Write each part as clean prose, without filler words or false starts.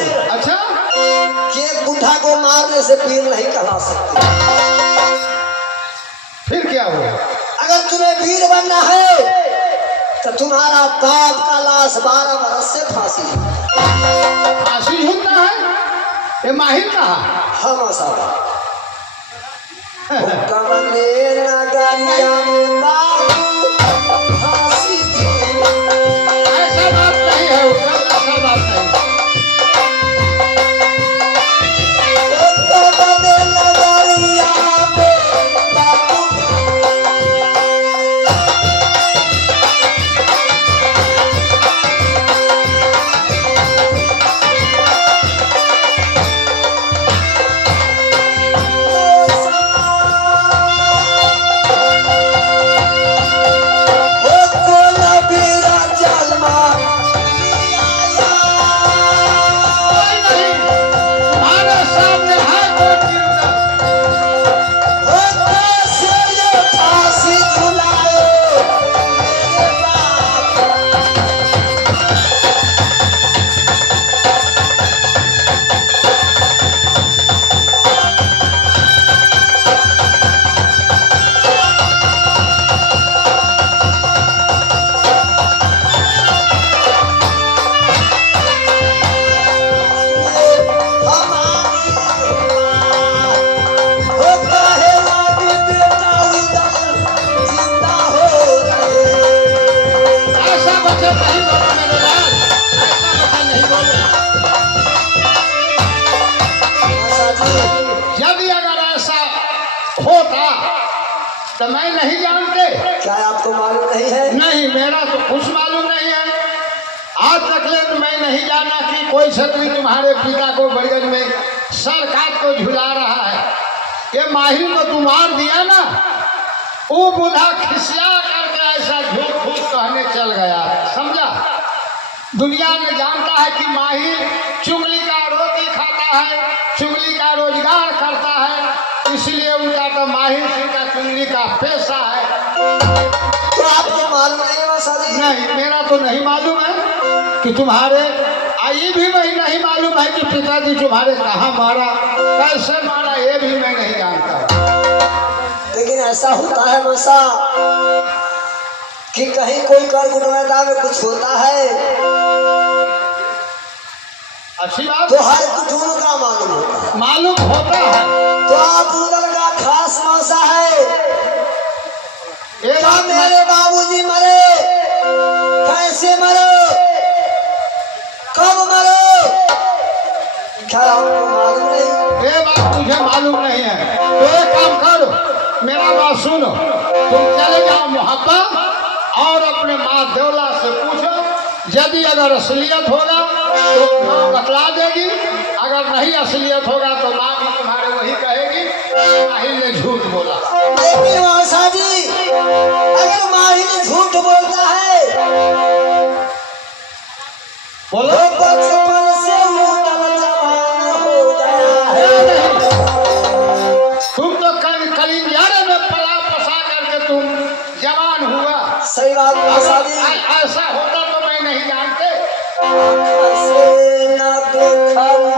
रहे। अच्छा, कि एक बुढ़ा को मारने से वीर नहीं कहला सकते। फिर क्या हुआ? अगर तुम्हें वीर बनना है तो तुम्हारा बाप का लाश 12 बरस से फांसी। फांसी होता है? ये माहिर कहा? हाँ मौसा कमले नगरिया में बाबू फांसी दी। ऐसा बात नहीं है, ऐसा बात नहीं। कमले नगरिया में बाबू होता तो मैं नहीं जानते। क्या आपको मालूम नहीं है? नहीं, मेरा तो कुछ मालूम नहीं है। आज तक ले तो मैं नहीं जाना कि कोई क्षत्रिय तुम्हारे पिता को बड़गन में सर काट को झुला रहा है। ये माहिर को तुम मार दिया ना, वो बुढ़ा खिसिया करके ऐसा झूठ फूट कहने चल गया, समझा? दुनिया में जानता है कि माहिर चुगली का रोटी खाता है, चुगली का रोजगार करता है, इसलिए उनका तो माहिर सिंह का चुगली का पेशा है। तो आपको मालूम नहीं है मौसा जी? नहीं, मेरा तो नहीं मालूम है कि तुम्हारे, ये भी मैं नहीं मालूम है कि पिताजी तुम्हारे कहाँ मारा, कैसे मारा, ये भी मैं नहीं जानता। लेकिन ऐसा होता है मौसा कि कहीं कोई कर कुटुंबता में कुछ होता है अच्छी बात, तो हर कुटुंब का मालूम होता है। मालूम होता है। तो आप उधर का खास मौसा है। क्या मेरे बाबूजी मरे, कैसे मरे, कब मरे, क्या आपको मालूम नहीं? ये बात तुझे मालूम नहीं है तो एक काम करो, मेरा बात सुनो, तुम चले जाओ मुहब्बा और अपने माँ देवला से पूछो, यदि अगर असलियत होगा तो माँ बतला देगी, अगर नहीं असलियत होगा तो माँ भी तुम्हारे वही कहेगी माहिर ने झूठ बोला। लेकिन मौसा जी अगर माहिर झूठ बोलता है, बोलो, बचपन से मुदल जवान हो गया है। तुम तो कलिंजारे में पला पसा करके तुम जवान हुआ। सही बात मौसा जी। ऐसा होता तो मैं नहीं जानते। से न देखल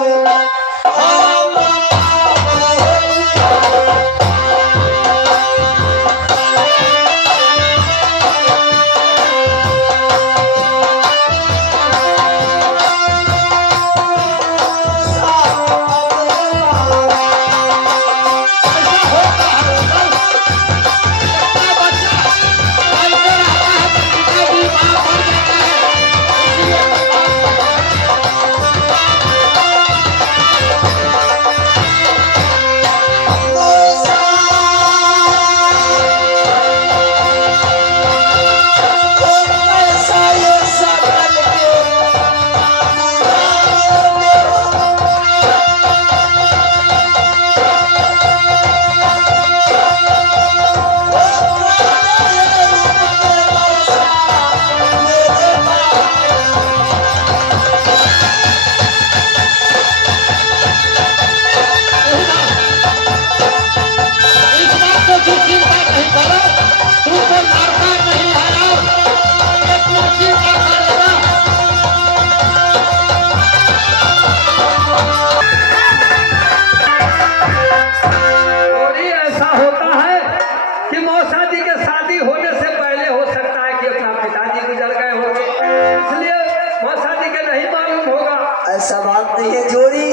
ऐसा बात नहीं है जोड़ी,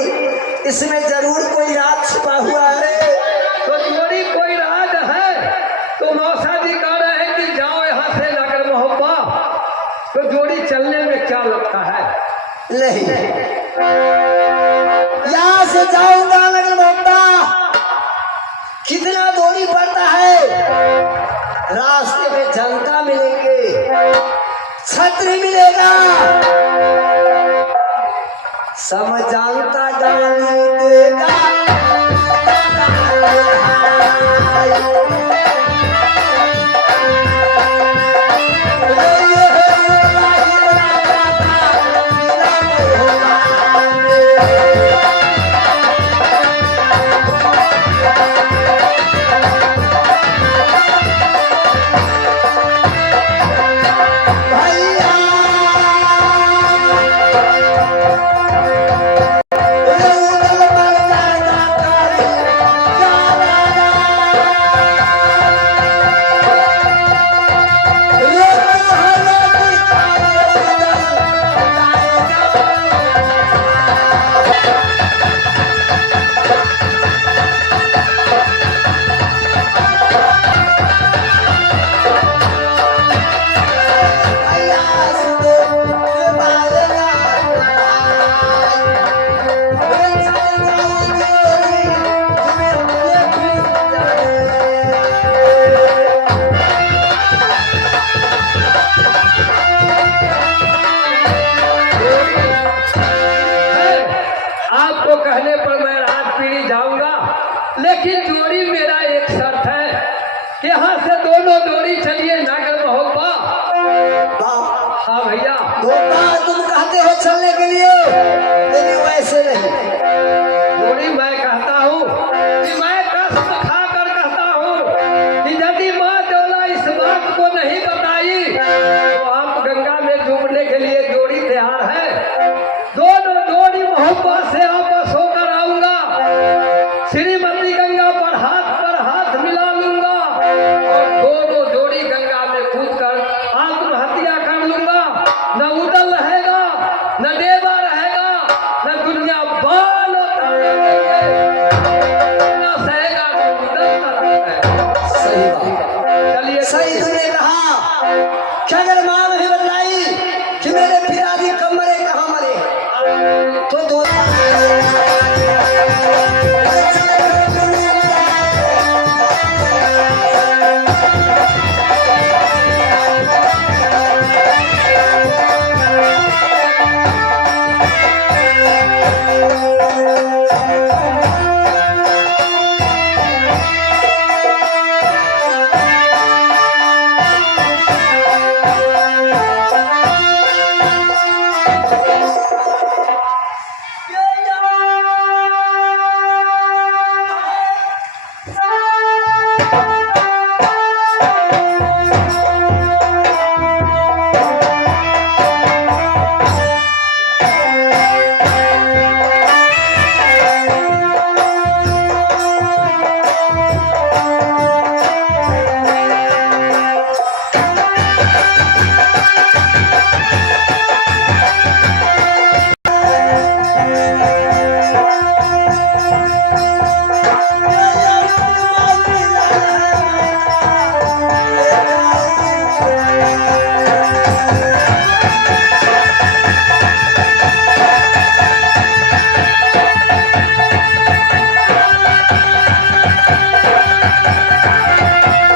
इसमें जरूर कोई राज छुपा हुआ है। तो जोड़ी कोई राज है तो मौसा जी कह रहे हैं कि जाओ यहाँ से नगर मोहब्बा। तो जोड़ी चलने में क्या लगता है? नहीं, यहाँ से जाऊंगा नगर मोहब्बा, कितना दूरी पड़ता है, रास्ते में जनता मिलेंगे, छतरी मिलेगा, सब जानता जाने देगा। आपको कहने पर मैं रात पीढ़ी जाऊंगा, लेकिन जोड़ी मेरा एक शर्त है कि यहाँ से दोनों जोड़ी चलिए नागर मोहब्बा। हाँ भैया, तुम कहते हो चलने के लिए, लेकिन वैसे नहीं। जोड़ी मैं कहता हूँ कि मैं कसम खाकर कहता हूँ कि यदि माँ डोला इस बात को नहीं बताई तो आप गंगा में डूबने के लिए जोड़ी तैयार है। दोनों जोड़ी मोहब्बत से आपस होकर आऊंगा, श्रीमती गंगा पर हाथ मिला लूंगा और दोनों जोड़ी गंगा में कूद कर आत्महत्या कर लूंगा। न उदल रहेगा, न देवा रहेगा, न दुनिया बाल न सहेगा, न उदल न रहेगा। सही बात, चलिए सही तुमने कहा कि अगर माँ नहीं बतलाई कि मेरे पिताजी कब मरे कहाँ मरे, तो दो